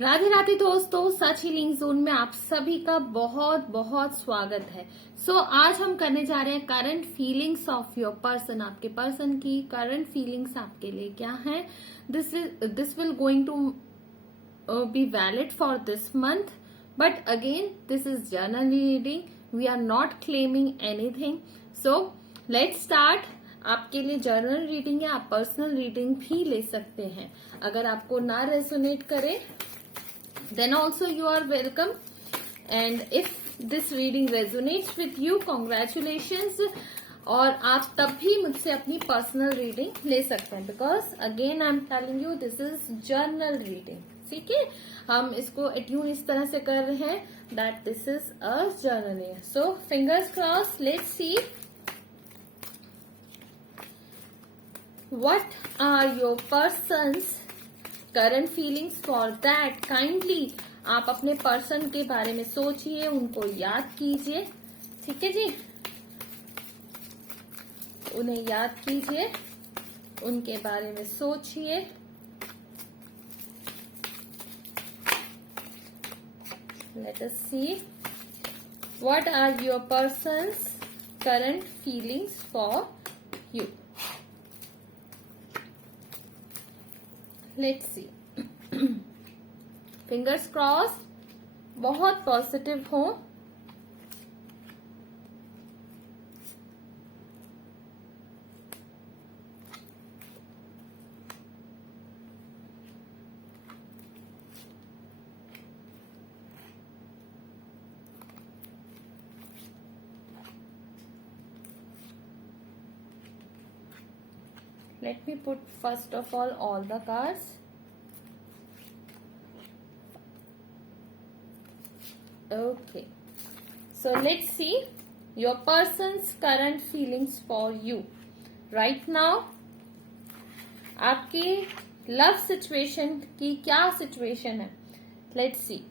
राधे राधे दोस्तों, सच healing zone में आप सभी का बहुत बहुत स्वागत है। आज हम करने जा रहे हैं current feelings of your person. आपके पर्सन की करंट फीलिंग्स आपके लिए क्या है। This will going to be valid for this month, but again this is journal reading, we are not claiming anything. So let's start. आपके लिए journal reading है, आप पर्सनल रीडिंग भी ले सकते हैं। अगर आपको ना रेजोनेट करे then also you are welcome, and if this reading resonates with you, congratulations। और आप तब भी मुझसे अपनी पर्सनल रीडिंग ले सकते हैं, because again I am telling you this is journal reading. ठीक है, हम इसको एट्यून इस तरह से कर रहे हैं that this is a journal. So fingers cross, let's see what are your person's current feelings for that. Kindly आप अपने पर्सन के बारे में सोचिए, उनको याद कीजिए। ठीक है जी, उन्हें याद कीजिए, उनके बारे में सोचिए। Let us see what are your person's current feelings for you. Let's see. Fingers cross, बहुत पॉजिटिव हो। Let me put first of all the cards. Okay, so let's see your person's current feelings for you right now। आपकी love situation की क्या situation है, let's see.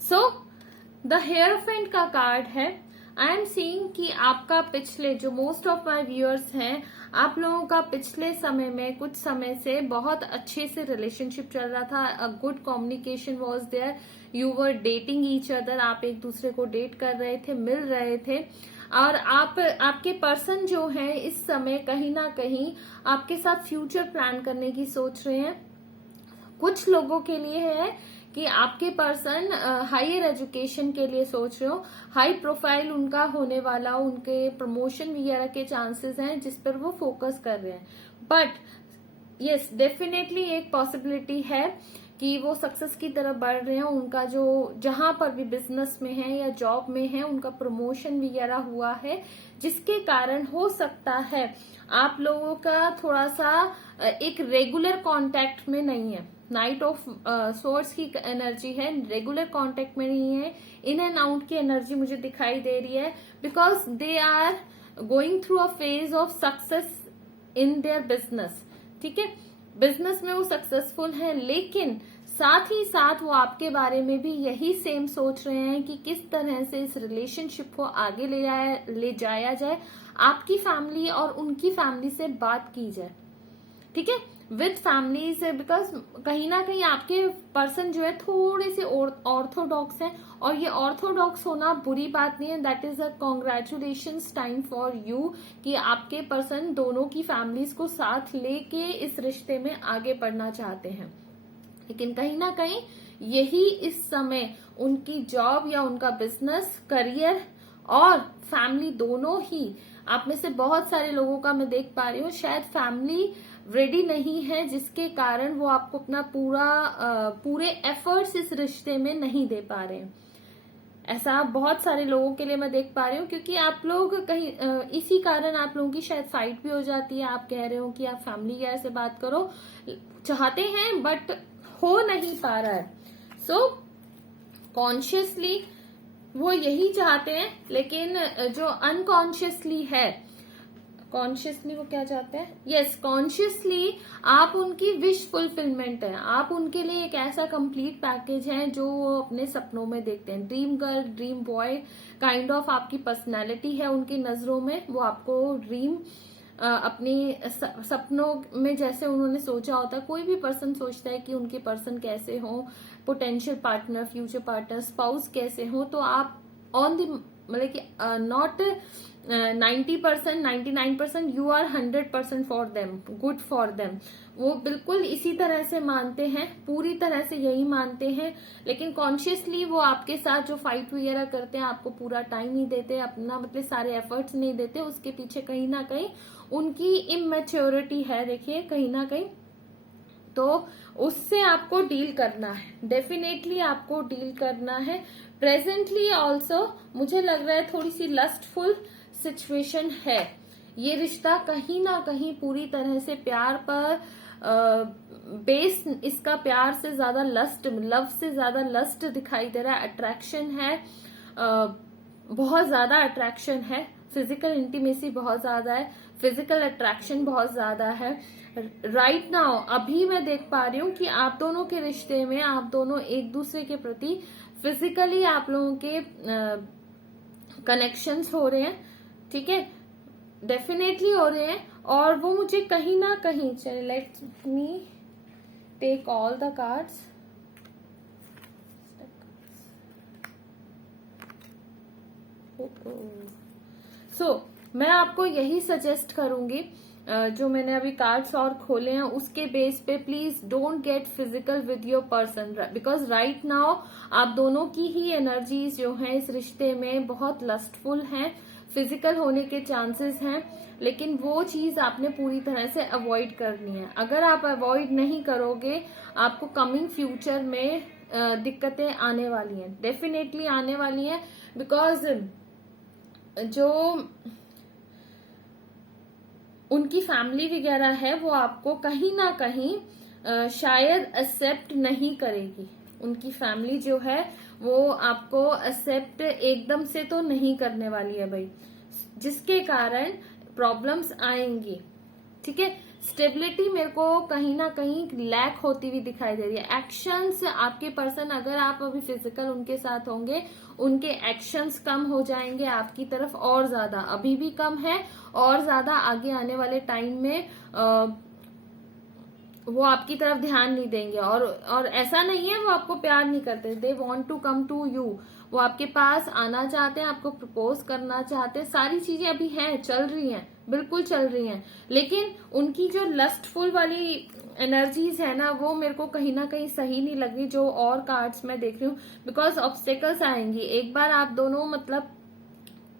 So the हेयरफेंट का card है। I am seeing कि आपका पिछले जो मोस्ट ऑफ माय व्यूअर्स हैं, आप लोगों का पिछले समय में कुछ समय से बहुत अच्छे से रिलेशनशिप चल रहा था। A good communication was there, you were dating each other, आप एक दूसरे को डेट कर रहे थे, मिल रहे थे। और आपके पर्सन जो है इस समय कहीं ना कहीं आपके साथ फ्यूचर प्लान करने की सोच रहे हैं। कुछ लोगों के लिए है कि आपके पर्सन हायर एजुकेशन के लिए सोच रहे हो, हाई प्रोफाइल उनका होने वाला, उनके प्रमोशन वगैरह के चांसेस हैं जिस पर वो फोकस कर रहे हैं। बट यस, डेफिनेटली एक पॉसिबिलिटी है कि वो सक्सेस की तरफ बढ़ रहे हैं। उनका जो जहां पर भी बिजनेस में है या जॉब में है, उनका प्रमोशन वगैरह हुआ है, जिसके कारण हो सकता है आप लोगों का थोड़ा सा एक रेगुलर कांटेक्ट में नहीं है। नाइट ऑफ सोर्स की एनर्जी है, रेगुलर कांटेक्ट में नहीं है, इन एंड आउट की एनर्जी मुझे दिखाई दे रही है, because they are going through a phase of success in their business. ठीक है, बिजनेस में वो सक्सेसफुल है, लेकिन साथ ही साथ वो आपके बारे में भी यही सेम सोच रहे हैं कि किस तरह से इस रिलेशनशिप को आगे ले जाया जाए, आपकी फैमिली और उनकी फैमिली से बात की जाए। ठीक है, विद फैमिली से, बिकॉज कहीं ना कहीं आपके पर्सन जो है थोड़े से ऑर्थोडॉक्स हैं, और ये ऑर्थोडॉक्स होना बुरी बात नहीं है। That is a congratulations time for you कि आपके पर्सन दोनों की फैमिलीज को साथ लेके इस रिश्ते में आगे बढ़ना चाहते हैं। लेकिन कहीं ना कहीं यही इस समय उनकी जॉब या उनका बिजनेस, करियर और फैमिली दोनों ही, आप में से बहुत सारे लोगों का मैं देख पा रही हूँ शायद फैमिली रेडी नहीं है, जिसके कारण वो आपको अपना पूरे एफर्ट्स इस रिश्ते में नहीं दे पा रहे हैं। ऐसा बहुत सारे लोगों के लिए मैं देख पा रही हूँ, क्योंकि आप लोग कहीं इसी कारण आप लोगों की शायद फाइट भी हो जाती है। आप कह रहे हो कि आप फैमिली केयर से बात करो, चाहते हैं बट हो नहीं पा रहा है। सो कॉन्शियसली वो यही चाहते हैं, लेकिन जो अनकॉन्शियसली है, कॉन्शियसली वो क्या चाहते हैं, यस कॉन्शियसली आप उनकी विश फुलफिलमेंट है। आप उनके लिए एक ऐसा कंप्लीट पैकेज है जो वो अपने सपनों में देखते हैं। Dream girl, dream boy kind of आपकी पर्सनैलिटी है उनकी नजरों में। वो आपको ड्रीम अपनी सपनों में जैसे उन्होंने सोचा होता है, कोई भी पर्सन सोचता है कि उनके पर्सन कैसे हो, potential partner, future partner, spouse कैसे हो, तो आप ऑन द मतलब कि not 90%, 99%, you are 100% for them, good for them. वो बिल्कुल इसी तरह से मानते हैं, पूरी तरह से यही मानते हैं, लेकिन कॉन्शियसली वो आपके साथ जो फाइट वगैरह करते हैं, आपको पूरा टाइम नहीं देते, अपना मतलब सारे एफर्ट्स नहीं देते, उसके पीछे कहीं ना कहीं उनकी इमेच्योरिटी है, देखिए कहीं ना कहीं। तो उससे आपको डील करना है, डेफिनेटली आपको डील करना है। प्रेजेंटली ऑल्सो मुझे लग रहा है थोड़ी सी लस्टफुल सिचुएशन है। ये रिश्ता कहीं ना कहीं पूरी तरह से प्यार पर बेस, इसका प्यार से ज्यादा लस्ट, लव से ज्यादा लस्ट दिखाई दे रहा है। अट्रैक्शन है, बहुत ज्यादा अट्रैक्शन है, फिजिकल इंटीमेसी बहुत ज्यादा है, फिजिकल अट्रैक्शन बहुत ज्यादा है। राइट नाउ अभी मैं देख पा रही हूँ कि आप दोनों के रिश्ते में आप दोनों एक दूसरे के प्रति फिजिकली आप लोगों के कनेक्शंस हो रहे हैं, ठीक है, डेफिनेटली हो रहे हैं। और वो मुझे कहीं ना कहीं, चलिए let me take all the cards. So मैं आपको यही सजेस्ट करूंगी, जो मैंने अभी कार्ड्स और खोले हैं उसके बेस पे, please don't get physical with your person, because right now आप दोनों की ही एनर्जीज जो हैं इस रिश्ते में बहुत लस्टफुल हैं, फिजिकल होने के चांसेस हैं, लेकिन वो चीज आपने पूरी तरह से अवॉइड करनी है। अगर आप अवॉइड नहीं करोगे, आपको कमिंग फ्यूचर में दिक्कतें आने वाली हैं, डेफिनेटली आने वाली हैं, बिकॉज जो उनकी फैमिली वगैरह है वो आपको कहीं ना कहीं शायद एक्सेप्ट नहीं करेगी। उनकी फैमिली जो है वो आपको एक्सेप्ट एकदम से तो नहीं करने वाली है भाई, जिसके कारण प्रॉब्लम्स आएंगी, ठीक है। स्टेबिलिटी मेरे को कहीं ना कहीं लैक होती हुई दिखाई दे रही है। एक्शंस आपके पर्सन, अगर आप अभी फिजिकल उनके साथ होंगे, उनके एक्शंस कम हो जाएंगे आपकी तरफ, और ज्यादा, अभी भी कम है और ज्यादा आगे आने वाले टाइम में वो आपकी तरफ ध्यान नहीं देंगे। और ऐसा नहीं है वो आपको प्यार नहीं करते, they want to come to you, वो आपके पास आना चाहते हैं, आपको प्रपोज करना चाहते हैं, सारी चीजें अभी हैं, चल रही हैं, बिल्कुल चल रही हैं, लेकिन उनकी जो लस्टफुल वाली एनर्जीज है ना, वो मेरे को कहीं ना कहीं सही नहीं लग रही, जो और कार्ड्स मैं देख रही हूँ, बिकॉज ऑब्स्टेकल्स आएंगी। एक बार आप दोनों मतलब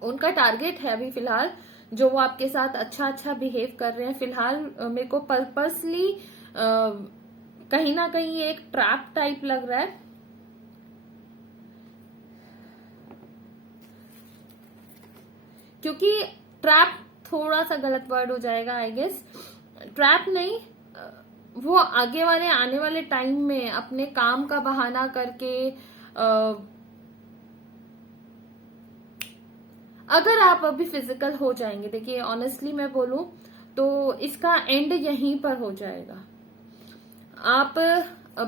उनका टारगेट है अभी फिलहाल, जो वो आपके साथ अच्छा बिहेव कर रहे हैं फिलहाल, मेरे को पर्पसली कहीं ना कहीं एक ट्रैप टाइप लग रहा है। क्योंकि ट्रैप थोड़ा सा गलत वर्ड हो जाएगा आई गेस, ट्रैप नहीं, वो आगे वाले आने वाले टाइम में अपने काम का बहाना करके अगर आप अभी फिजिकल हो जाएंगे, देखिए ऑनेस्टली मैं बोलूं तो इसका एंड यहीं पर हो जाएगा। आप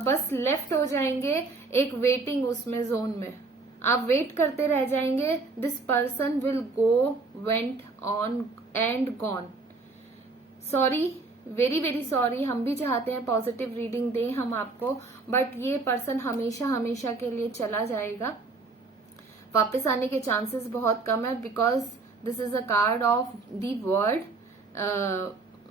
बस लेफ्ट हो जाएंगे एक वेटिंग उसमें जोन में, आप वेट करते रह जाएंगे। This person will go, went on and gone. Sorry, very very sorry, हम भी चाहते हैं पॉजिटिव रीडिंग दें हम आपको, बट ये पर्सन हमेशा हमेशा के लिए चला जाएगा, वापस आने के चांसेस बहुत कम है, because this is a card of the world,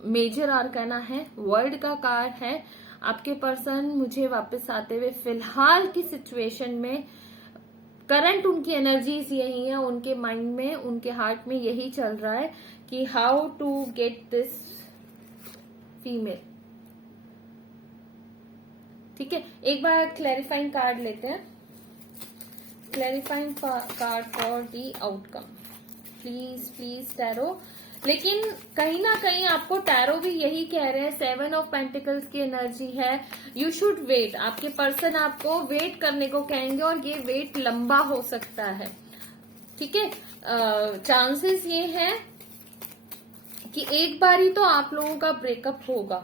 major arcana है, वर्ल्ड का कार्ड है। आपके पर्सन मुझे वापस आते हुए फिलहाल की सिचुएशन में, करंट उनकी एनर्जीज यही है, उनके माइंड में, उनके हार्ट में यही चल रहा है कि how to get this female, ठीक है। एक बार क्लैरिफाइंग कार्ड लेते हैं, clarifying card for the outcome, please please tarot. लेकिन कहीं ना कहीं आपको टैरो भी यही कह रहे हैं, 7 ऑफ पेंटिकल्स की एनर्जी है, यू शुड वेट। आपके पर्सन आपको वेट करने को कहेंगे और ये वेट लंबा हो सकता है, ठीक है। चांसेस ये हैं कि एक बार ही तो आप लोगों का ब्रेकअप होगा।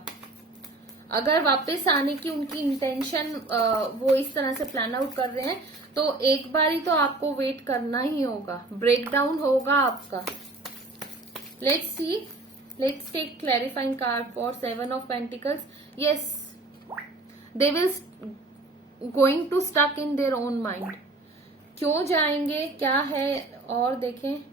अगर वापस आने की उनकी इंटेंशन वो इस तरह से प्लान आउट कर रहे हैं, तो एक बार ही तो आपको वेट करना ही होगा, ब्रेकडाउन होगा आपका। Let's see Let's take clarifying card for 7 of Pentacles. Yes, they will going to stuck in their own mind. क्यों जाएंगे, क्या है, और देखें.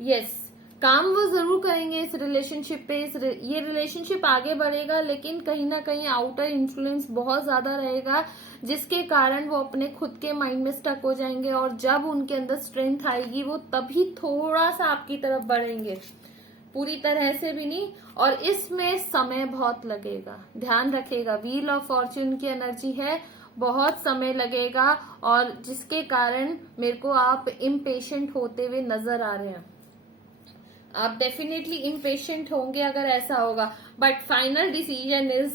यस, काम वो जरूर करेंगे इस रिलेशनशिप पे. ये रिलेशनशिप आगे बढ़ेगा, लेकिन कहीं ना कहीं आउटर इन्फ्लुएंस बहुत ज्यादा रहेगा, जिसके कारण वो अपने खुद के माइंड में स्टक हो जाएंगे. और जब उनके अंदर स्ट्रेंथ आएगी, वो तभी थोड़ा सा आपकी तरफ बढ़ेंगे, पूरी तरह से भी नहीं. और इसमें समय बहुत लगेगा, ध्यान रखेगा. व्हील ऑफ फॉर्च्यून की एनर्जी है, बहुत समय लगेगा, और जिसके कारण मेरे को आप इम्पेशेंट होते हुए नजर आ रहे हैं. आप डेफिनेटली इम्पेशेंट होंगे अगर ऐसा होगा. But final decision is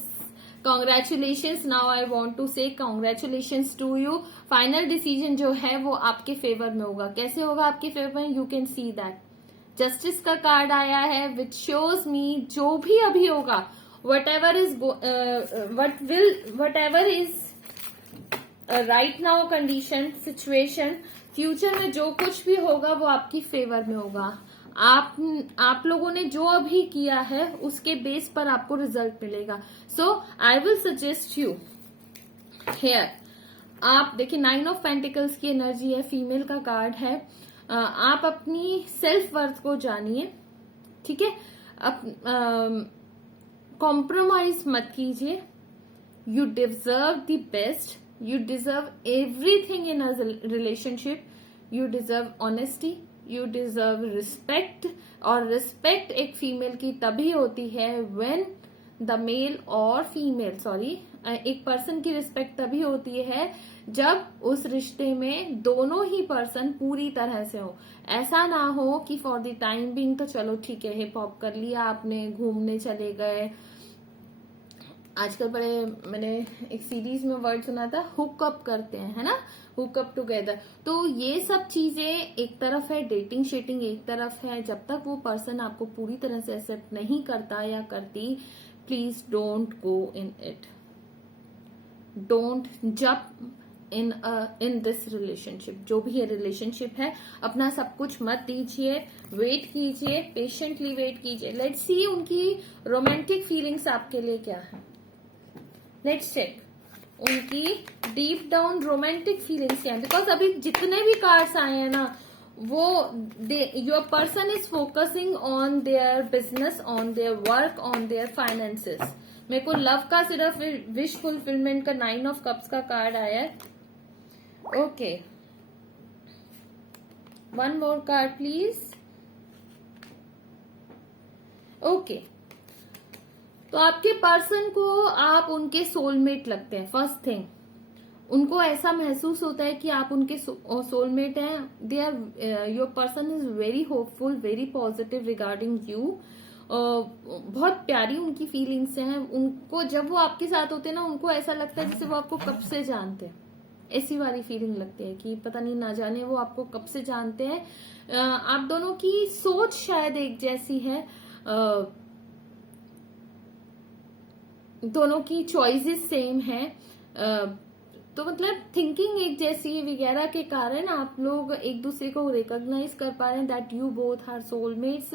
congratulations. Now I want to say congratulations to you. Final decision जो है वो आपके फेवर में होगा. कैसे होगा आपके फेवर में? You can see that justice का कार्ड आया है, विच शोज मी जो भी अभी होगा, what ever is right now condition, situation, future में जो कुछ भी होगा वो आपकी फेवर में होगा. आप लोगों ने जो अभी किया है उसके बेस पर आपको रिजल्ट मिलेगा. So I will suggest you here. आप देखिए 9 ऑफ पेंटिकल्स की एनर्जी है, फीमेल का कार्ड है. आप अपनी सेल्फ वर्थ को जानिए, ठीक है. कॉम्प्रोमाइज मत कीजिए. You deserve the best, you deserve everything in a relationship. You deserve honesty, you deserve respect. और रिस्पेक्ट एक फीमेल की तभी होती है व्हेन द मेल और फीमेल, एक पर्सन की रिस्पेक्ट तभी होती है जब उस रिश्ते में दोनों ही पर्सन पूरी तरह से हो. ऐसा ना हो कि फॉर द टाइम बिंग तो चलो ठीक है, हिप हॉप कर लिया आपने, घूमने चले गए. आजकल बड़े, मैंने एक सीरीज में वर्ड सुना था, हुक अप करते हैं, है ना, हुक अप टुगेदर. तो ये सब चीजें एक तरफ है, डेटिंग शेटिंग एक तरफ है. जब तक वो पर्सन आपको पूरी तरह से एक्सेप्ट नहीं करता या करती, please don't go in it. Don't jump in this relationship. जो भी ये रिलेशनशिप है, अपना सब कुछ मत दीजिए, वेट कीजिए, पेशेंटली वेट कीजिए. लेट्स सी उनकी रोमांटिक फीलिंग्स आपके लिए क्या है. लेट्स चेक उनकी डीप डाउन रोमांटिक फीलिंग्स क्या है. बिकॉज अभी जितने भी कार्ड्स आए हैं ना, वो your person is focusing on their business, on their work, on their finances. मेरे को लव का सिर्फ विश फुलफिलमेंट का 9 ऑफ कप्स का कार्ड आया है. Okay, one more card please. Okay, तो आपके पर्सन को आप उनके सोलमेट लगते हैं. फर्स्ट थिंग, उनको ऐसा महसूस होता है कि आप उनके सोलमेट हैं. They are, your person is very hopeful, very positive regarding you. बहुत प्यारी उनकी फीलिंग्स हैं. उनको जब वो आपके साथ होते हैं ना, उनको ऐसा लगता है जैसे वो आपको कब से जानते हैं. ऐसी वाली फीलिंग लगती है कि पता नहीं, ना जाने वो आपको कब से जानते हैं. आप दोनों की सोच शायद एक जैसी है, दोनों की चॉइसेस सेम है. तो मतलब थिंकिंग एक जैसी वगैरह के कारण आप लोग एक दूसरे को रिकॉग्नाइज कर पा रहे हैं that you both are soulmates.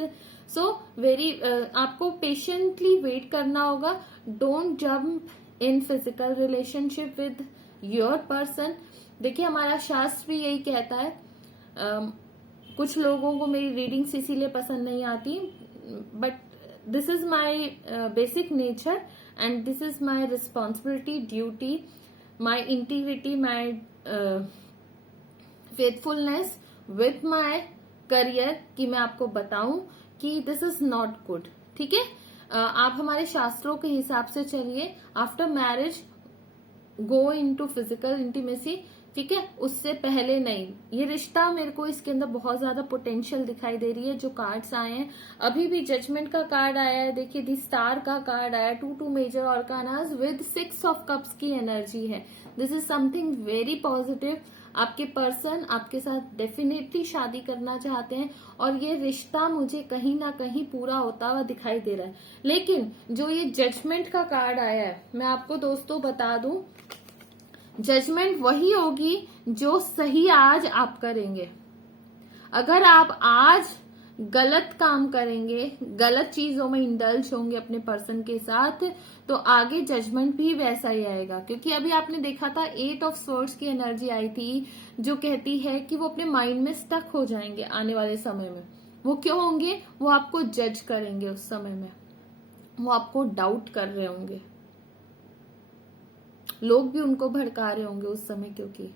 So very, आपको पेशेंटली वेट करना होगा. Don't jump in physical relationship with your person. देखिए, हमारा शास्त्र भी यही कहता है. कुछ लोगों को मेरी रीडिंग्स इसीलिए पसंद नहीं आती, but this is my basic nature and this is my responsibility, duty, my integrity, my faithfulness with my career कि मैं आपको बताऊं कि this is not good. ठीक है, आप हमारे शास्त्रों के हिसाब से चलिए. After marriage go into physical intimacy, ठीक है, उससे पहले नहीं. ये रिश्ता मेरे को इसके अंदर बहुत ज्यादा पोटेंशियल दिखाई दे रही है. जो कार्ड्स आए हैं, अभी भी जजमेंट का कार्ड आया है, देखिए दी स्टार का कार्ड आया, 2 मेजर ऑर्कानास विद 6 ऑफ कप्स की एनर्जी है. This is something very positive. आपके पर्सन आपके साथ डेफिनेटली शादी करना चाहते हैं, और ये रिश्ता मुझे कहीं ना कहीं पूरा होता हुआ दिखाई दे रहा है. लेकिन जो ये जजमेंट का कार्ड आया है, मैं आपको दोस्तों बता दूं, जजमेंट वही होगी जो सही आज आप करेंगे. अगर आप आज गलत काम करेंगे, गलत चीजों में इंडल्ज होंगे अपने पर्सन के साथ, तो आगे जजमेंट भी वैसा ही आएगा। क्योंकि अभी आपने देखा था 8 ऑफ स्वॉर्ड्स की एनर्जी आई थी, जो कहती है कि वो अपने माइंड में स्टक हो जाएंगे आने वाले समय में। वो क्यों होंगे? वो आपको जज करेंगे उस समय में, वो आपको डाउट कर रहे होंगे, लोग भी उनको भड़का रहे होंगे उस समय, क्योंकि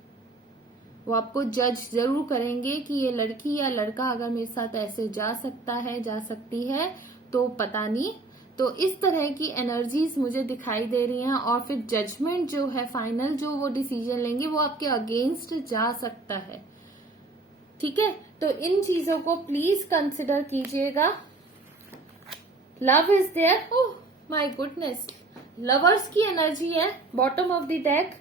वो आपको जज जरूर करेंगे कि ये लड़की या लड़का अगर मेरे साथ ऐसे जा सकता है, जा सकती है, तो पता नहीं। तो इस तरह की एनर्जीज मुझे दिखाई दे रही हैं। और फिर जजमेंट जो है, फाइनल जो वो डिसीजन लेंगे, वो आपके अगेंस्ट जा सकता है। ठीक है, तो इन चीजों को प्लीज कंसिडर कीजिएगा। Love is there, oh my goodness, lovers की एनर्जी है bottom of the deck.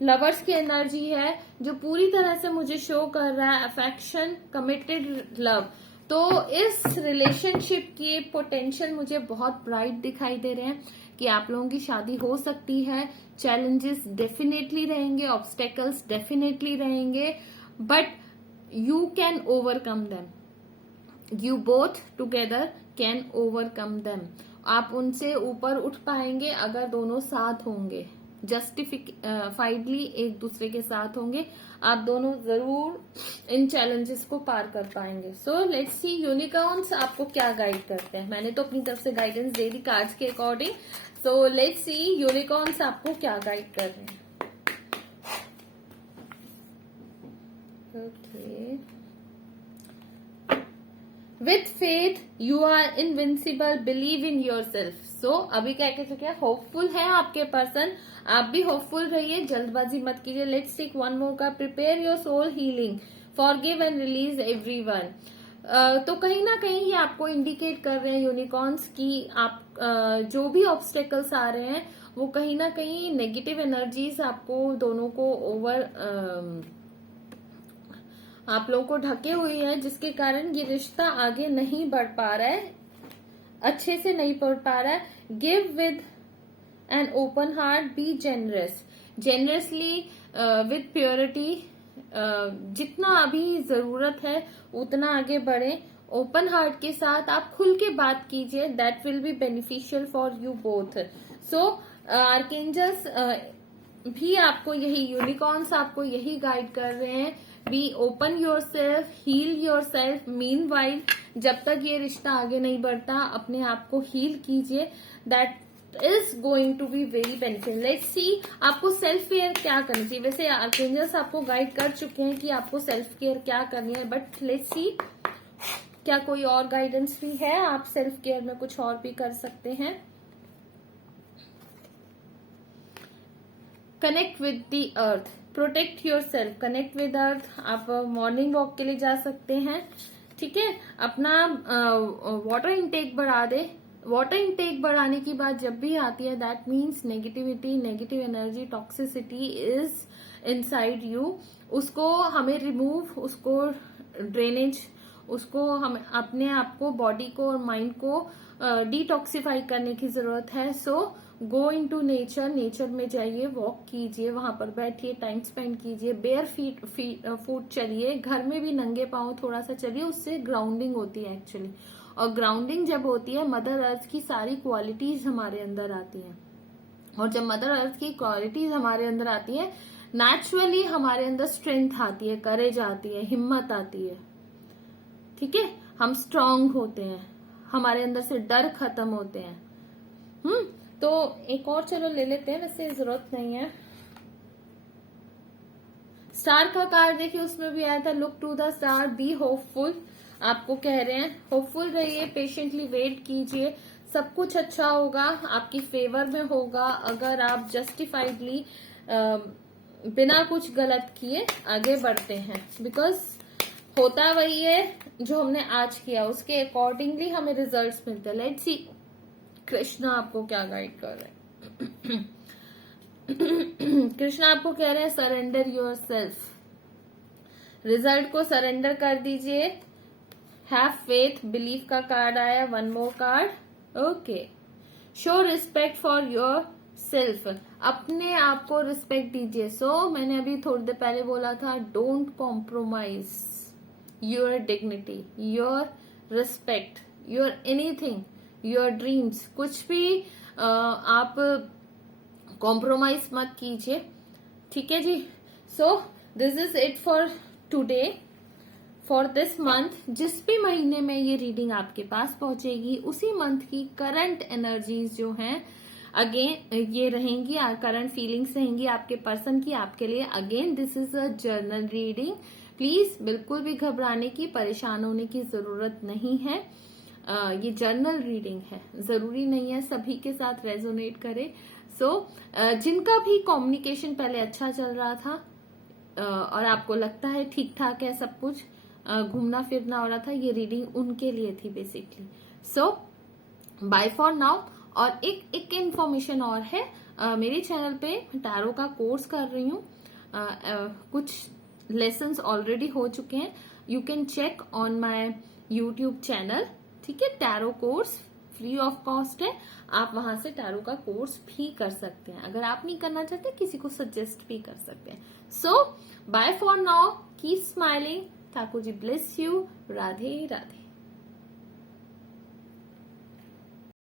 Lovers की एनर्जी है जो पूरी तरह से मुझे शो कर रहा है अफेक्शन, कमिटेड लव। तो इस रिलेशनशिप के पोटेंशियल मुझे बहुत ब्राइट दिखाई दे रहे हैं कि आप लोगों की शादी हो सकती है। चैलेंजेस डेफिनेटली रहेंगे, ऑब्स्टेकल्स डेफिनेटली रहेंगे, but you can overcome them. You both together can overcome them. आप उनसे ऊपर उठ पाएंगे अगर दोनों साथ होंगे, जस्टिफाइडली एक दूसरे के साथ होंगे। आप दोनों जरूर इन चैलेंजेस को पार कर पाएंगे। सो लेट्स सी यूनिकॉर्न्स आपको क्या गाइड करते हैं। मैंने तो अपनी तरफ से गाइडेंस दे दी कार्ड्स के according. So let's see unicorns आपको क्या गाइड कर रहे हैं। Okay, with faith you are invincible, believe in your yourself so क्या कह चुके हैं, होपफुल है आपके पर्सन, आप भी होपफुल रहिए, जल्दबाजी मत कीजिए। लेट्स टेक वन मोर का, prepare your soul healing, forgive and release everyone. तो कहीं ना कहीं ये आपको इंडिकेट कर रहे हैं यूनिकॉर्न्स की आप जो भी ऑब्स्टेकल्स आ रहे हैं वो कहीं ना कहीं नेगेटिव एनर्जीज आपको दोनों को आप लोगों को ढके हुई है, जिसके कारण ये रिश्ता आगे नहीं बढ़ पा रहा है, अच्छे से नहीं बढ़ पा रहा है। Give with an open heart, be generous, generously with purity. जितना अभी जरूरत है उतना आगे बढ़े, ओपन हार्ट के साथ आप खुल के बात कीजिए, that will be beneficial for you both. So archangels भी आपको यही, यूनिकॉर्न्स आपको यही गाइड कर रहे हैं, be open yourself, heal yourself. Meanwhile जब तक ये रिश्ता आगे नहीं बढ़ता, अपने आप को हील कीजिए, that is going to be very beneficial. Let's see आपको सेल्फ केयर क्या करनी चाहिए। वैसे आर्केंजल्स आपको गाइड कर चुके हैं कि आपको सेल्फ केयर क्या करनी है, बट लेट्स सी क्या कोई और गाइडेंस भी है, आप सेल्फ केयर में कुछ और भी कर सकते हैं। Connect with the earth, protect your self, connect with अर्थ। आप मॉर्निंग वॉक के लिए जा सकते हैं, ठीक है, अपना वाटर इनटेक बढ़ा दे। वाटर इनटेक बढ़ाने की बात जब भी आती है, that means negativity, negative energy, toxicity is inside you. उसको हमें रिमूव, उसको ड्रेनेज, उसको हम अपने आप को, बॉडी को और माइंड को डिटॉक्सिफाई करने की जरूरत है। सो गो इन टू नेचर, नेचर में जाइए, वॉक कीजिए, वहां पर बैठिए, टाइम स्पेंड कीजिए, बेयर फुट चलिए, घर में भी नंगे पांव थोड़ा सा चलिए, उससे ग्राउंडिंग होती है एक्चुअली। और ग्राउंडिंग जब होती है, मदर अर्थ की सारी क्वालिटीज हमारे अंदर आती हैं, और जब मदर अर्थ की क्वालिटीज हमारे अंदर आती है, नेचुरली हमारे अंदर स्ट्रेंथ आती है, करेज आती है, हिम्मत आती है, ठीक है, हम स्ट्रांग होते हैं, हमारे अंदर से डर खत्म होते हैं। तो एक और चलो ले लेते हैं, वैसे जरूरत नहीं है। स्टार का कार्ड देखिए, उसमें भी आया था, look to the star, be hopeful. आपको कह रहे हैं होपफुल रहिए, पेशेंटली वेट कीजिए, सब कुछ अच्छा होगा, आपकी फेवर में होगा अगर आप जस्टिफाइडली बिना कुछ गलत किए आगे बढ़ते हैं। बिकॉज होता वही है जो हमने आज किया, उसके अकॉर्डिंगली हमें रिजल्ट्स मिलते हैं। लेट्स सी कृष्णा आपको क्या गाइड कर रहे हैं। कृष्णा आपको कह रहे हैं सरेंडर योर सेल्फ, रिजल्ट को सरेंडर कर दीजिए, हैव फेथ, बिलीफ का कार्ड आया, one more card, okay, show respect for your self, अपने आप को रिस्पेक्ट दीजिए। सो मैंने अभी थोड़ी देर पहले बोला था, don't compromise your dignity, your respect, your anything, your dreams, कुछ भी आप कॉम्प्रोमाइज मत कीजिए, ठीक है जी। So this is it for today, for this month. जिस भी महीने में ये रीडिंग आपके पास पहुंचेगी उसी मंथ की करंट एनर्जीज जो हैं अगेन ये रहेंगी, करंट फीलिंग्स रहेंगी आपके पर्सन की आपके लिए। Again this is a journal reading, please बिल्कुल भी घबराने की, परेशान होने की जरूरत नहीं है। ये जर्नल रीडिंग है, जरूरी नहीं है सभी के साथ रेजोनेट करे। सो जिनका भी कम्युनिकेशन पहले अच्छा चल रहा था और आपको लगता है ठीक ठाक है सब कुछ, घूमना फिरना हो रहा था, ये रीडिंग उनके लिए थी basically. So bye for now. और एक इन्फॉर्मेशन और है, मेरे चैनल पे टैरो का कोर्स कर रही हूँ, कुछ लेसन्स ऑलरेडी हो चुके हैं, you can check on my YouTube channel, ठीक है। Tarot course free of cost है, आप वहां से टैरो का कोर्स भी कर सकते हैं। अगर आप नहीं करना चाहते किसी को सजेस्ट भी कर सकते हैं। So bye for now, keep smiling, Thakur ji bless you, Radhe Radhe.